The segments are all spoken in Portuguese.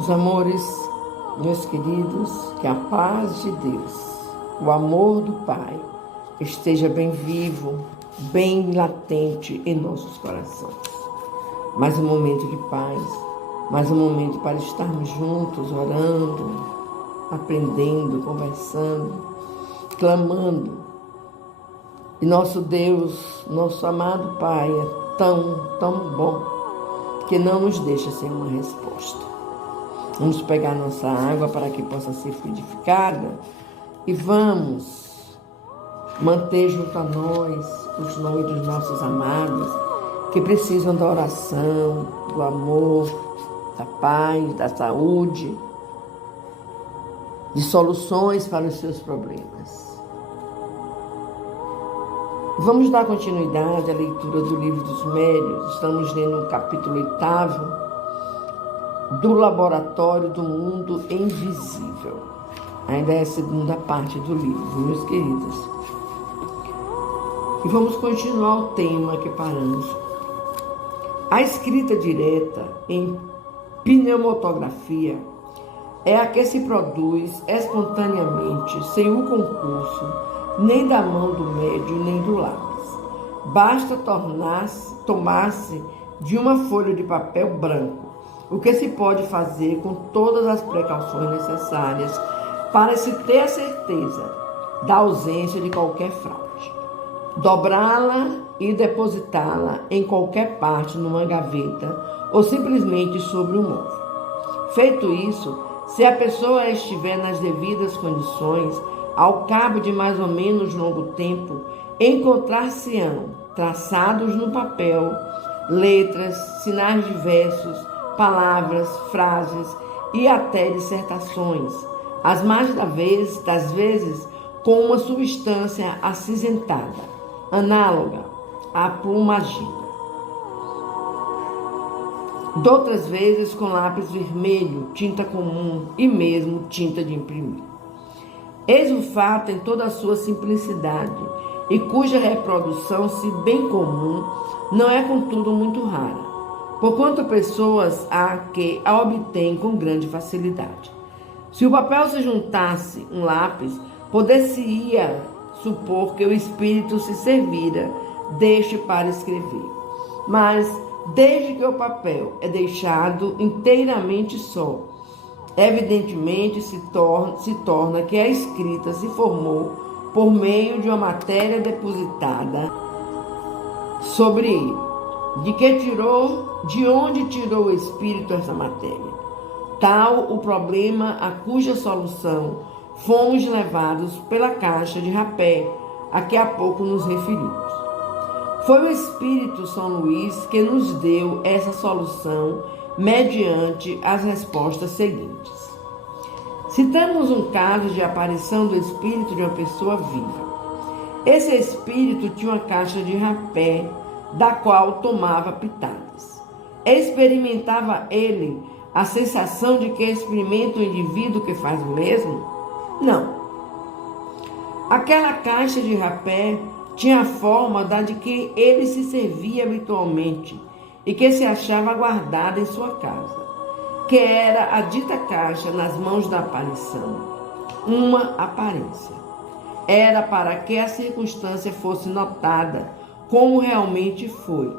Meus amores, meus queridos, que a paz de Deus, o amor do Pai, esteja bem vivo, bem latente em nossos corações. Mais um momento de paz, mais um momento para estarmos juntos, orando, aprendendo, conversando, clamando. E nosso Deus, nosso amado Pai, é tão bom que não nos deixa sem uma resposta. Vamos pegar nossa água para que possa ser fluidificada e vamos manter junto a nós os nomes dos nossos amados que precisam da oração, do amor, da paz, da saúde, de soluções para os seus problemas. Vamos dar continuidade à leitura do Livro dos Médiuns. Estamos lendo o capítulo 8 do Laboratório do Mundo Invisível. Ainda é a segunda parte do livro, meus queridos. E vamos continuar o tema que paramos. A escrita direta em pneumatografia é a que se produz espontaneamente, sem o concurso nem da mão do médium, nem do lápis. Basta tomar-se de uma folha de papel branco, o que se pode fazer com todas as precauções necessárias para se ter a certeza da ausência de qualquer fraude. Dobrá-la e depositá-la em qualquer parte numa gaveta ou simplesmente sobre um móvel. Feito isso, se a pessoa estiver nas devidas condições, ao cabo de mais ou menos longo tempo, encontrar-se-ão traçados no papel letras, sinais diversos, palavras, frases e até dissertações, as mais das vezes com uma substância acinzentada, análoga à plumagina. Doutras vezes com lápis vermelho, tinta comum e mesmo tinta de imprimir. Eis o fato em toda a sua simplicidade, e cuja reprodução, se bem comum, não é contudo muito rara, porquanto pessoas há que a obtêm com grande facilidade. Se o papel se juntasse um lápis, poder-se-ia supor que o espírito se servira deste para escrever. Mas, desde que o papel é deixado inteiramente só, evidentemente se torna que a escrita se formou por meio de uma matéria depositada sobre ele. De onde tirou o espírito essa matéria? Tal o problema a cuja solução fomos levados pela caixa de rapé, a que há pouco nos referimos. Foi o Espírito São Luís que nos deu essa solução mediante as respostas seguintes. Citamos um caso de aparição do espírito de uma pessoa viva. Esse espírito tinha uma caixa de rapé, da qual tomava pitadas. Experimentava ele a sensação de que experimenta o indivíduo que faz o mesmo? Não. Aquela caixa de rapé tinha a forma da de que ele se servia habitualmente e que se achava guardada em sua casa, que era a dita caixa nas mãos da aparição, uma aparência. Era para que a circunstância fosse notada como realmente foi,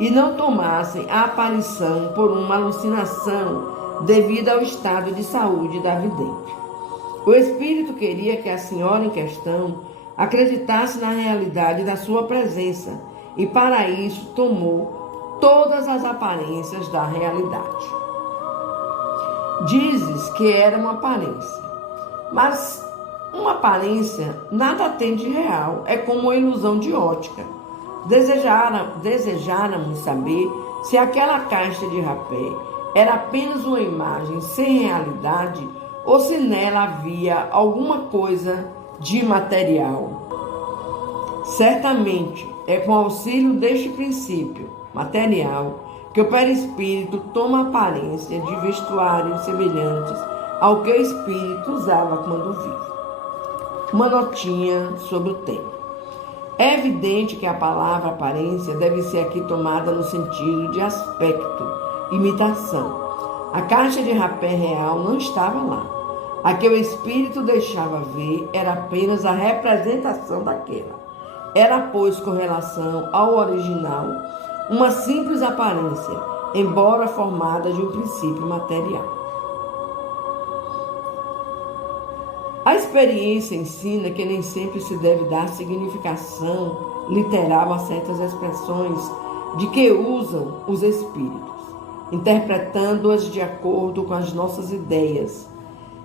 e não tomassem a aparição por uma alucinação devido ao estado de saúde da vidente. O espírito queria que a senhora em questão acreditasse na realidade da sua presença, e para isso tomou todas as aparências da realidade. Dizes que era uma aparência, mas uma aparência nada tem de real, é como uma ilusão de ótica. Desejáramos saber se aquela caixa de rapé era apenas uma imagem sem realidade ou se nela havia alguma coisa de material. Certamente é com auxílio deste princípio material que o perispírito toma a aparência de vestuários semelhantes ao que o espírito usava quando vivo. Uma notinha sobre o tema. É evidente que a palavra aparência deve ser aqui tomada no sentido de aspecto, imitação, A caixa de rapé real não estava lá. A que o espírito deixava ver era apenas a representação daquela. Era, pois, com relação ao original, uma simples aparência, embora formada de um princípio material. A experiência ensina que nem sempre se deve dar significação literal a certas expressões de que usam os espíritos, interpretando-as de acordo com as nossas ideias,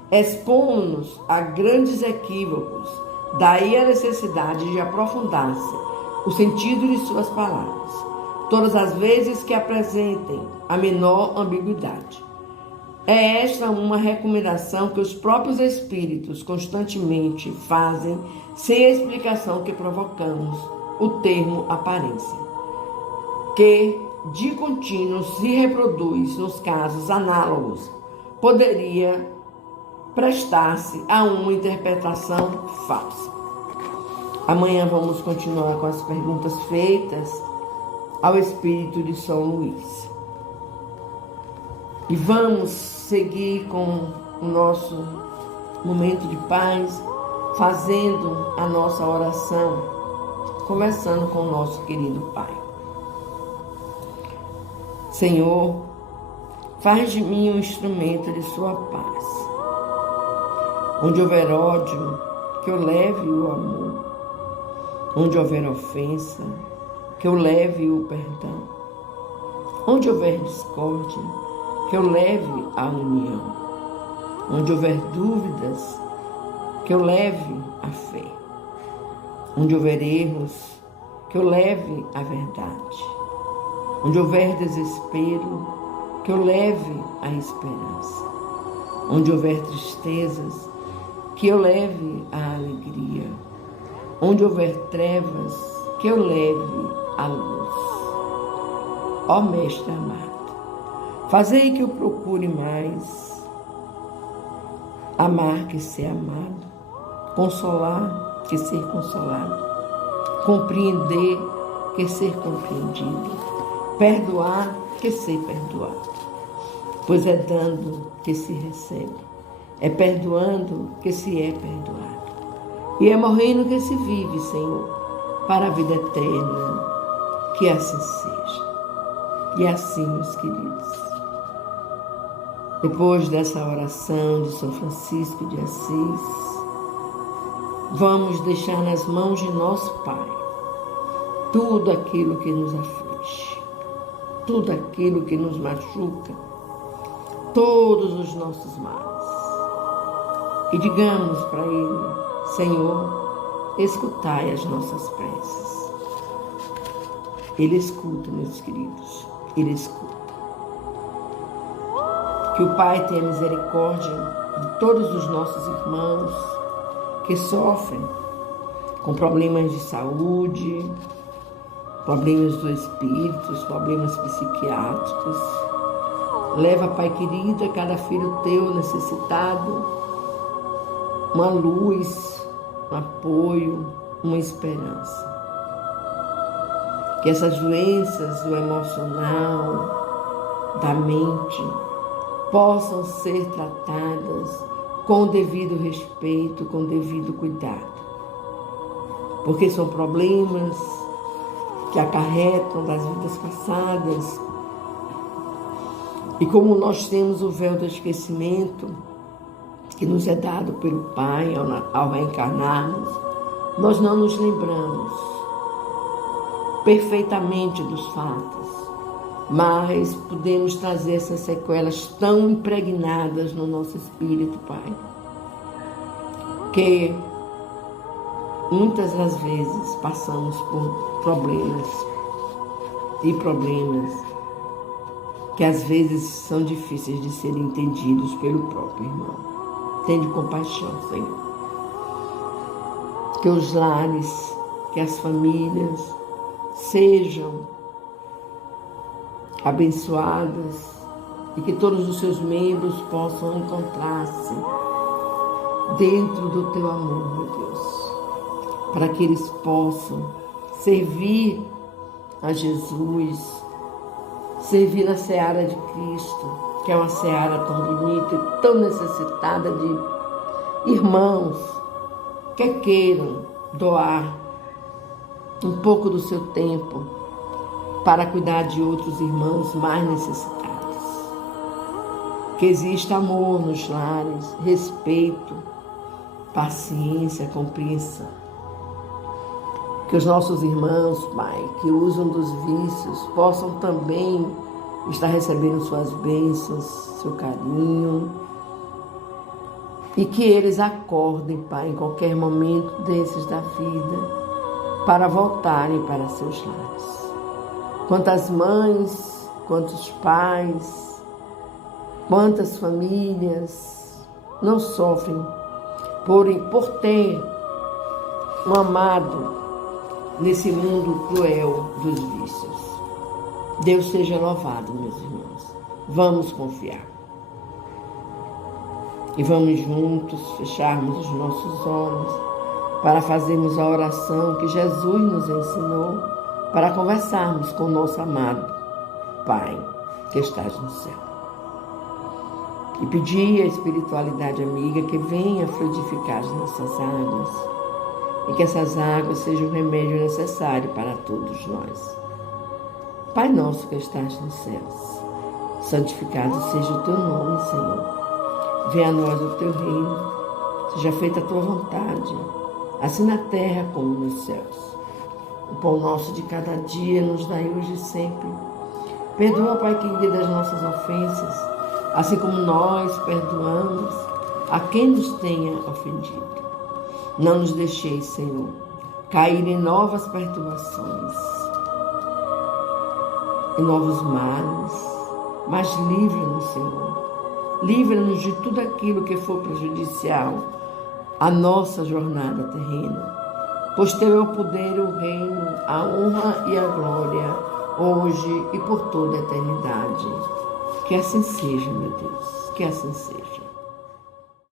expondo-nos a grandes equívocos. Daí a necessidade de aprofundar-se o sentido de suas palavras, todas as vezes que apresentem a menor ambiguidade. É esta uma recomendação que os próprios espíritos constantemente fazem, sem a explicação que provocamos, o termo aparência, que de contínuo se reproduz nos casos análogos, poderia prestar-se a uma interpretação falsa. Amanhã vamos continuar com as perguntas feitas ao espírito de São Luís. E vamos seguir com o nosso momento de paz, fazendo a nossa oração, conversando com o nosso querido Pai. Senhor, faz de mim um instrumento de sua paz. Onde houver ódio, que eu leve o amor. Onde houver ofensa, que eu leve o perdão. Onde houver discórdia, que eu leve a união. Onde houver dúvidas, que eu leve a fé. Onde houver erros, que eu leve a verdade. Onde houver desespero, que eu leve a esperança. Onde houver tristezas, que eu leve a alegria. Onde houver trevas, que eu leve a luz. Ó Mestre amado, fazei que eu procure mais amar que ser amado, consolar que ser consolado, compreender que ser compreendido, perdoar que ser perdoado. Pois é dando que se recebe, é perdoando que se é perdoado, e é morrendo que se vive, Senhor, para a vida eterna. Que assim seja. E assim, meus queridos, depois dessa oração de São Francisco de Assis, vamos deixar nas mãos de nosso Pai tudo aquilo que nos aflige, tudo aquilo que nos machuca, todos os nossos males. E digamos para Ele: Senhor, escutai as nossas preces. Ele escuta, meus queridos, Ele escuta. Que o Pai tenha misericórdia de todos os nossos irmãos que sofrem com problemas de saúde, problemas do espírito, problemas psiquiátricos. Leva, Pai querido, a cada filho teu necessitado uma luz, um apoio, uma esperança. Que essas doenças do emocional, da mente, possam ser tratadas com o devido respeito, com o devido cuidado. Porque são problemas que acarretam das vidas passadas. E como nós temos o véu do esquecimento, que nos é dado pelo Pai ao reencarnarmos, nós não nos lembramos perfeitamente dos fatos, mas podemos trazer essas sequelas tão impregnadas no nosso espírito, Pai, que muitas das vezes passamos por problemas que às vezes são difíceis de serem entendidos pelo próprio irmão. Tende compaixão, Senhor. Que os lares, que as famílias sejam abençoadas e que todos os seus membros possam encontrar-se dentro do teu amor, meu Deus, para que eles possam servir a Jesus, servir na seara de Cristo, que é uma seara tão bonita e tão necessitada de irmãos que queiram doar um pouco do seu tempo para cuidar de outros irmãos mais necessitados. Que exista amor nos lares, respeito, paciência, compreensão. Que os nossos irmãos, Pai, que usam dos vícios, possam também estar recebendo suas bênçãos, seu carinho. E que eles acordem, Pai, em qualquer momento desses da vida, para voltarem para seus lares. Quantas mães, quantos pais, quantas famílias não sofrem por ter um amado nesse mundo cruel dos vícios. Deus seja louvado, meus irmãos. Vamos confiar. E vamos juntos fecharmos os nossos olhos para fazermos a oração que Jesus nos ensinou para conversarmos com o nosso amado Pai que estás no céu. E pedir à espiritualidade amiga que venha fluidificar as nossas águas e que essas águas sejam o remédio necessário para todos nós. Pai nosso que estás nos céus, santificado seja o teu nome, Senhor. Venha a nós o teu reino, seja feita a tua vontade, assim na terra como nos céus. O pão nosso de cada dia nos dai hoje e sempre. Perdoa, Pai querido, as nossas ofensas, assim como nós perdoamos a quem nos tenha ofendido. Não nos deixeis, Senhor, cair em novas perturbações, em novos males, mas livra-nos, Senhor. Livra-nos de tudo aquilo que for prejudicial à nossa jornada terrena. Pois teu é o poder, o reino, a honra e a glória, hoje e por toda a eternidade. Que assim seja, meu Deus, que assim seja.